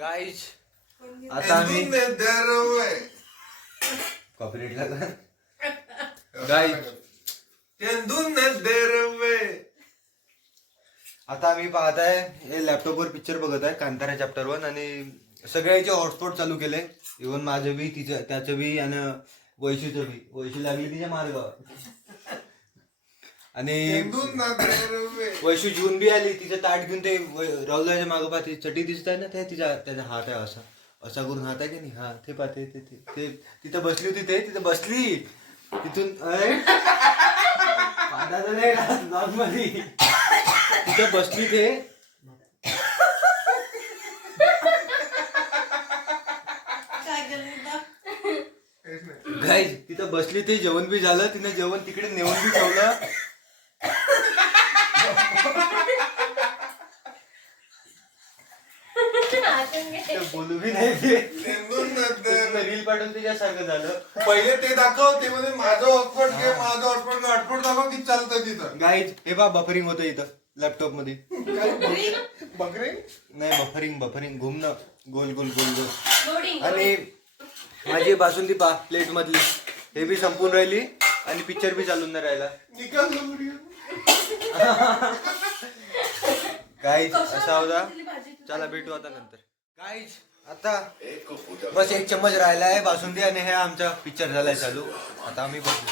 Guys आता आम्ही copyright लागला गाईज. आता आम्ही पाहत आहे हे लॅपटॉपवर पिक्चर बघत आहे कांतारा चॅप्टर 1 आणि सगळ्याचे हॉटस्पॉट चालू केले. इव्हन माझं बी तिचं त्याचं बी आणि वैशूचं बी. वैशू लागली तिच्या मार्गावर आणि वैशू जून बी आली तिचं ताट घेऊन. ते राहुलाच्या मागं पाहते चटी दिसत आहे ना ते त्याचा हात आहे असा असा करून हात आहे की नाही. हा ते पाहते ते तिथं बसली होती तिथं बसली तिथून तिथं बसली ते गाईज तिथं बसली ते जेवण बी झालं. तिने जेवण तिकडे नेऊन बी ठेवलं. बोलू बी नाही रील पाठवून त्याच्यासारखं झालं. पहिले ते दाखव ते मध्ये माझं हॉटस्पॉट घे माझं हॉटस्पॉट दाखव की चालतं तिथं. गाईज हे बा बफरिंग होतं इथं लॅपटॉप मध्ये. बकरे नाही बफरिंग घुमणं गोल गोल गोल गोल. आणि माझी बासुंदी पा प्लेट मधली हे बी संपून राहिली आणि पिक्चर बी चालून नाही राहिला. गाईज असा होता. चला भेटू आता नंतर. गाईज आता बस एक चम्मच राहिला आहे बासुंदी आणि हे आमचा पिक्चर झालाय चालू. आता आम्ही बघू.